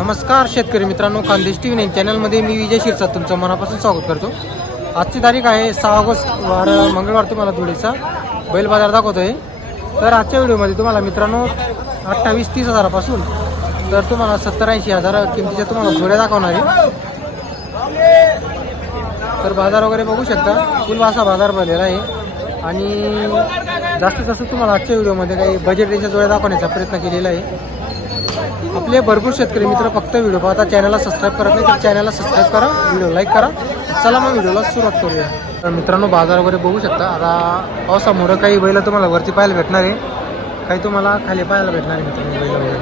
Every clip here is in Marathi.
नमस्कार शेतकरी मित्रांनो खानदेश टी व्ही चॅनलमध्ये मी विजय शिरसाट तुमचं मनापासून स्वागत करतो. आजची तारीख आहे सहा ऑगस्ट वार मंगळवार तुम्हाला धुळेचा बैल बाजार दाखवतोय. तर आजच्या व्हिडिओमध्ये तुम्हाला मित्रांनो अठ्ठावीस तीस हजारापासून तर तुम्हाला सत्तर ऐंशी हजार किमतीच्या तुम्हाला जोड्या दाखवणार आहे. तर बाजार वगैरे बघू शकता फुल असा बाजार भरलेला आहे. आणि जास्तीत जास्त तुम्हाला आजच्या व्हिडिओमध्ये काही बजेट रेंजच्या जोड्या दाखवण्याचा प्रयत्न केलेला आहे. आपले भरपूर शेतकरी मित्र फक्त व्हिडिओ पाहता चॅनलला सबस्क्राईब करत नाही तर चॅनलला सबस्क्राईब करा व्हिडिओ लाईक करा. चला मग व्हिडिओला सुरुवात करूया. तर मित्रांनो बाजार वगैरे बघू शकता. आता पावसामुळं काही बैल तुम्हाला वरती पाहायला भेटणार आहे. काही तुम्हाला खाली पाहायला भेटणार आहे मित्रांनो बैल वगैरे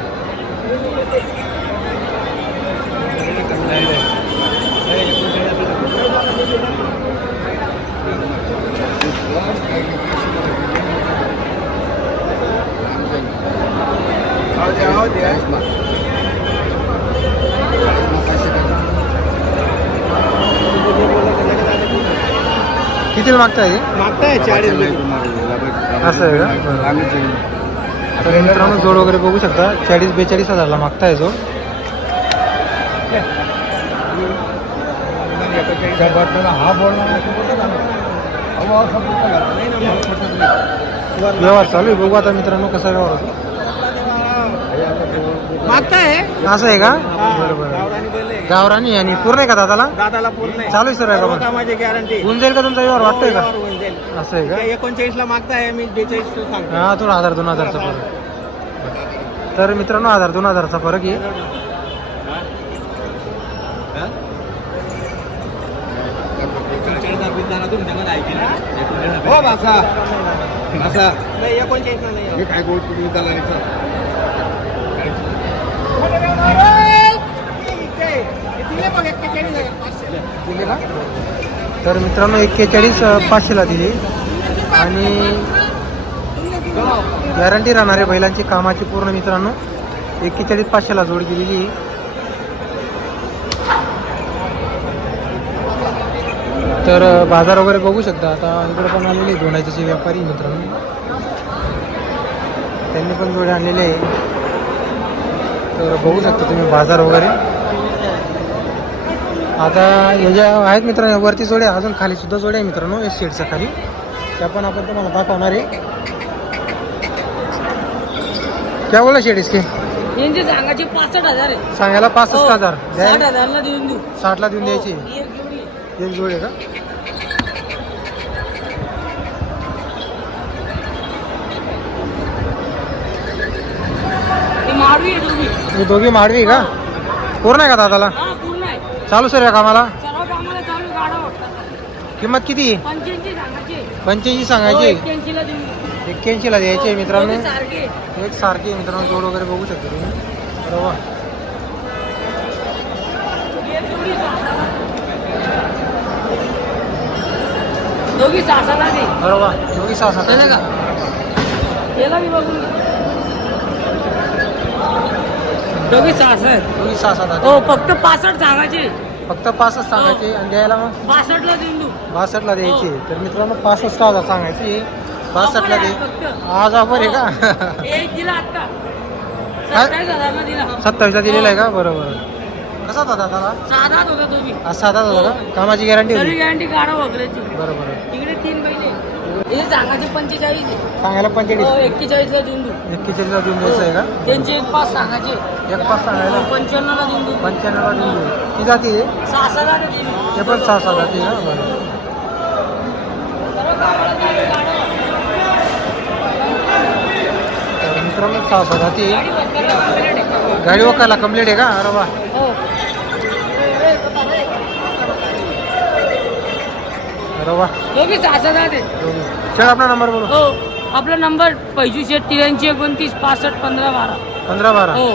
कितीला मागताय हे? मागताय चाळीस असं आहे का? बरं. तर मित्रांनो जोड वगैरे बघू शकता. चाळीस बेचाळीस हजारला मागताय जोड हा व्यवहार चालू आहे. बघू आता मित्रांनो कसा व्यवहार. होतो मागताय? असं आहे का? बरं बरं गावरानी आणि पूर्ण आहे का दादाला? दादाला पूर्ण आहे. चालू आहे सर्व का कामाची गॅरंटी होऊन जाईल का तुमचा व्यवहार? वाटतोय का? जाईल. असं आहे का? एकोणचाळीस ला मागताय मी बेचाळीस सांगतो हा थोडा हजार दोन हजारचा फरक. तर मित्रांनो हजार दोन हजारचा फरक आहे. हो बासा. असा नाही एकोणचाळीस ला नाही काय गोड तुम्ही तर मित्रांनो एक्केचाळीस पाचशेला दिली. आणि गॅरंटी राहणाऱ्या बैलांची कामाची पूर्ण मित्रांनो एक्केचाळीस पाचशेला जोड दिलेली आहे. तर बाजार वगैरे बघू शकता. आता इकडे पण आलेले धोण्याचे व्यापारी मित्रांनो. त्यांनी पण जोडे आणलेले आहे तर बघू शकता तुम्ही बाजार वगैरे. आता हे ज्या आहेत मित्रांनो वरती जोडे अजून खाली सुद्धा जोडे आहे मित्रांनो या शेडच्या खाली. त्या पण आपण तुम्हाला दाखवणार आहे. क्या बोला शेड इसके? यांची सांगायची पासष्ट हजार आहे सांगायला पासष्ट हजार. साठ हजारला देऊन देऊ. साठला देऊन द्यायची. ही एक जोडी आहे. एक जोड आहे का? ही आहे दोघी. हे दोघी माडवी का? पूर्ण आहे का दादाला? हा चालू सर या कामाला? किंमत किती? पंच्याऐंशी सांगायचे. हो, देऊ. एक्क्याऐंशीला द्यायची आहे मित्रांनो. एक सारखी मित्रांनो जोड वगैरे बघू शकता तुम्ही. जोडी सहासाला. दोघी सहा सात का. दोघी सहासा आहेत. दोघी सहा सात हो फक्त पासष्ट सांगायचे. फक्त पासष्ट सांगायची. आणि द्यायला मग? पासष्टला देऊन देऊ. बासष्टला द्यायची. तर मित्रांनो पासष्ट हजार सांगायची. बासष्टला दे. आज ऑफर आहे का? एक दिला आता सत्तावीस हजारला दिला. सत्तावीसला दिलेला आहे का? बरोबर. कसा होता दादाला साधाच होता तुम्ही आज साधा होता का? कामाची गॅरंटी सर्व होती गॅरंटी वगैरेची बरोबर. तिकडे तीन महिने हे सांगायचे पंचेचाळीस आहे. सांगायला हो पंचेचाळीस एक्केचाळीसला देऊन देऊ. एक्केचाळीसला देऊन द्यायचं आहे का? त्यांचे एक पाच सांगायचे. एक पाच सांगायला? पंच्याण्णवला देऊन देऊ. पंच्याण्णवला देऊन देऊ. ती जाती आहे सहा सहा देऊन देऊ. ते पण सहा सहा जाती आहे का? बरोबर सर्व कामाला चालू गाडा. तर मित्रांनो सहा सहा जाती. गाडी बंद वकायला कंप्लीट आहे का? अरे वा. हो. दे. चल आपला नंबर बोलो हो आपला नंबर पैंशे त्र्याऐंशी एकोणतीस पासष्ट पंधरा बारा. पंधरा बारा. हो.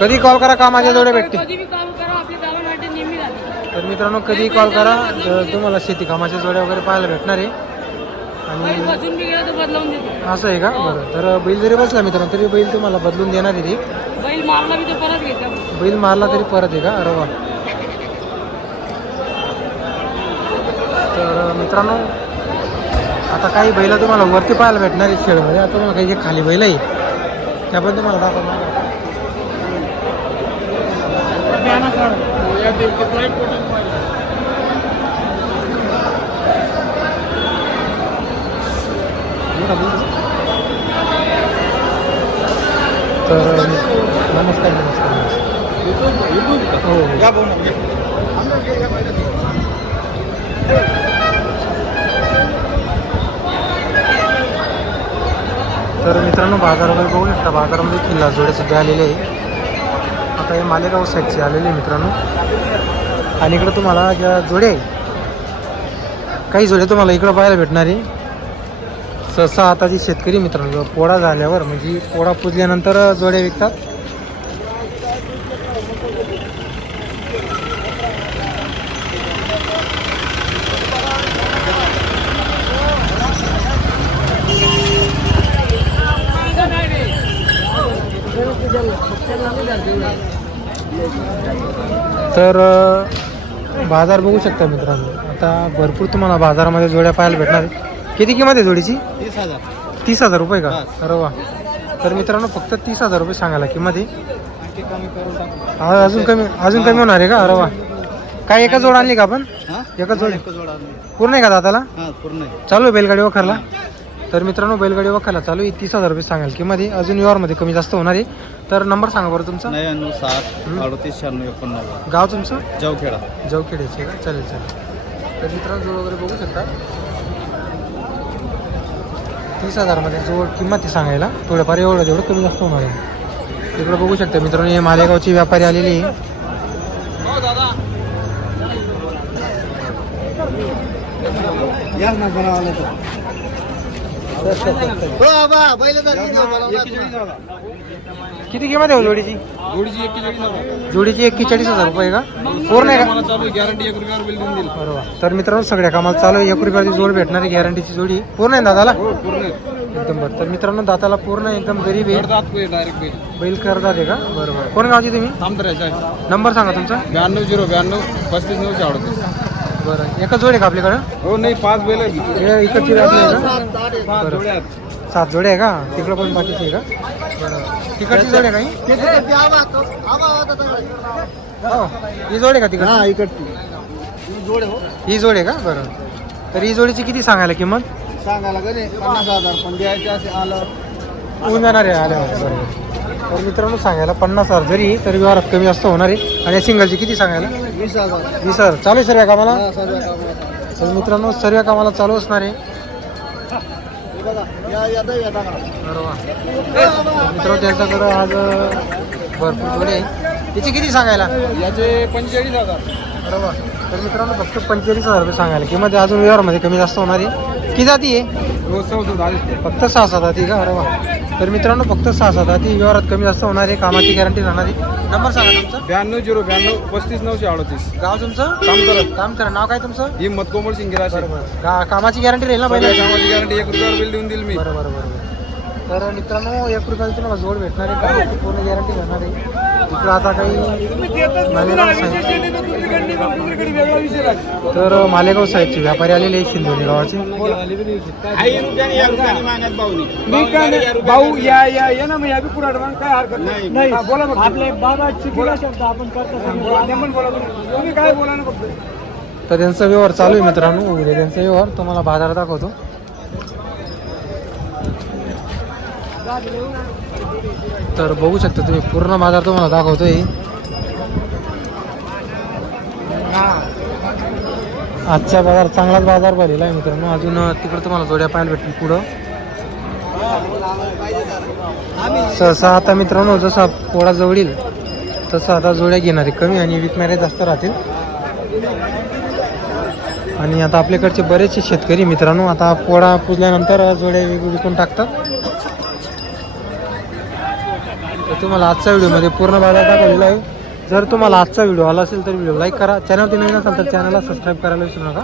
कधी कॉल करा कामाच्या जोडे भेटते कधी बी काम करा आपली गावासाठी नेहमी राहते. तर मित्रांनो कधी कॉल करा तर तुम्हाला शेती कामाच्या जोड्या वगैरे पाहायला भेटणार आहे. आणि बसून बी गेला तर बदलावून देतो. असं आहे का? बरं. तर बैल जरी बसला मित्रांनो तरी बैल तुम्हाला बदलून देणार आहे. ती बैल मारला बी परत बैल मारला तरी परत आहे का? अरे वा तर मित्रांनो आता काही बैल तुम्हाला वरती पाहायला भेटणार आहे शेडमध्ये. आता तुम्हाला काही जे खाली बैल आहे त्या पण तुम्हाला दाखवणार तर नमस्कार नमस्कार नमस्कार. हो हो. तर मित्रांनो बाजारामध्ये बघू शकता बाजारामध्ये किल्ला जोडे सध्या आलेले आहे आता हे मालेगाव साईडचे आलेले आहे मित्रांनो. आणि इकडं तुम्हाला ज्या जोडे आहे काही जोडे तुम्हाला इकडं पाहायला भेटणार आहे. सहसा आता जे शेतकरी मित्रांनो पोळा झाल्यावर म्हणजे पोळा पुजल्यानंतर जोडे विकतात. तर बाजार बघू शकता मित्रांनो. आता भरपूर तुम्हाला बाजारामध्ये जोड्या पाहायला भेटणार. किती किंमत आहे जोडीची? तीस हजार. तीस हजार रुपये का. अरे वा. तर मित्रांनो फक्त तीस हजार रुपये सांगायला किंमत आहे. अजून कमी अजून कमी होणार आहे का? अरे वा. काय एका जोड आणली का आपण? एका जोड पूर्ण आहे का दाताला? हा पूर्ण चालू आहे बैलगाडी वखरला? तर मित्रांनो बैलगाडी वखरला चालू आहे. तीस हजार रुपये सांगाल किंमत आहे. अजून व्यवहारमध्ये कमी जास्त होणार आहे. तर नंबर सांगा बरं तुमचा. नव्याण्णव साठ अडतीस शहाण्णव एकोणनव्वद. गाव तुमचं? जवखेडा. जवखेड्याचे का? चालेल चालेल. तर मित्रांनो जोड वगैरे बघू शकता. तीस हजारमध्ये जोड किंमत आहे सांगायला. थोडंफार एवढं तेवढं कमी जास्त होणार आहे. इकडं बघू शकता मित्रांनो हे मालेगावचे व्यापारी आलेले आहे. या ना बनवायला किती किंमत आहे हो जोडीची? जोडीची एक्केचाळीस हजार. जोडीची एक्केचाळीस हजार रुपये का? पूर्ण आहे का तर मित्रांनो सगळ्या कामाला चालू आहे. एक रुपयाची जोड भेटणारी गॅरंटीची जोडी. पूर्ण आहे ना दादाला? हो पूर्ण एकदम बरं. तर मित्रांनो दाताला पूर्ण एकदम गरीब आहे. बिल. बैल करतात आहे का? बरोबर कोण गावची तुम्ही? आहे नंबर सांगा तुमचा. ब्याण्णव झिरो ब्याण्णव पस्तीस नऊशे अडतीस. बरं. एकच जोड आहे का आपल्याकडं? हो नाही पाच बैल आहे हे इकडची व्यापली आहे का? पाच बरं. जोड्या आहेत. सात जोडे आहे का? तिकडं पण बाकीची आहे का? बरं. तिकडची जोड आहे का ही? हो ही. जोड आहे का तिकडं हा इकडची. जोड हो. ही जोड आहे का? बरं. तर ही जोडीची किती सांगायला किंमत? सांगायला पन्नास हजार. पण द्यायचे असे आलं होऊन जाणार आहे आल्यावर. बरोबर. तर मित्रांनो सांगायला पन्नास हजार जरी तरी व्यवहारात कमी जास्त होणार आहे. आणि सिंगलची किती सांगायला? वीस हजार. वीस हजार. चालू आहे सर्व कामाला? सर्व कामाला. तर मित्रांनो सर्व कामाला चालू असणार आहे. या या या बरोबर. मित्रांनो त्यांच्याकडं आज भरपूर जोडे आहे. त्याची किती सांगायला? याचे पंचेचाळीस हजार. बरोबर. तर मित्रांनो फक्त पंचेचाळीस हजार रुपये सांगायला. किंमत अजून व्यवहारमध्ये कमी जास्त होणार आहे. किती जाती आहे? रोज फक्त सहा सात जाती का? बरोबर तर मित्रांनो फक्त सहा सात जाती व्यवहारात कमी जास्त होणार आहे. कामाची गॅरंटी राहणार आहे. नंबर सांगा तुमचा. ब्याण्णव झिरो ब्याण्णव पस्तीस नऊशे अडतीस. गाव तुमचं? काम करत काम करा नाव काय तुमचं? हिम्मत कोमल सिंगिरा बरोबर. गा- कामाची गॅरंटी राहील ना पहिले? कामाची गॅरंटी एक रुपयावर बिल देऊन देईल मी. बरोबर बरोबर. तर मित्रांनो एक रुपयाची तुम्हाला जोड भेटणार आहे. कामाची पूर्ण गॅरंटी राहणार आहे. इकडं आता काही तर मालेगाव साईडचे व्यापारी आलेले शिंदोली गावाचे. भाऊ या या या ना मी अभी पुरा काय हरकत नाही. बोला आपले बाबा बोला. शब्द आपण. तुम्ही. काय बोला ना फक्त. तर त्यांचा व्यवहार चालू आहे मित्रांनो. उद्या त्यांचा व्यवहार. तुम्हाला बाजारात दाखवतो. तर बघू शकता तुम्ही पूर्ण बाजार तुम्हाला दाखवतोय. आजचा बाजार चांगलाच बाजार भरलेला आहे मित्रांनो. अजून तिकडं तुम्हाला जोड्या पाहायला भेटतील पुढं. सहसा आता मित्रांनो जसा पोळा जवळील तसं आता जोड्या घेणारे कमी आणि विकणारे जास्त राहतील. आणि आता आपल्याकडचे बरेचसे शेतकरी मित्रांनो आता पोळा पुजल्यानंतर जोड्या विकून टाकतात तर तुम्हाला आजच्या व्हिडिओमध्ये पूर्ण बाजार दाखवलेला आहे. जर तुम्हाला आजचा व्हिडिओ आला असेल तर व्हिडिओ लाईक करा. चॅनलवरती नवीन असाल तर चॅनलला सबस्क्राईब करायला विसरू नका.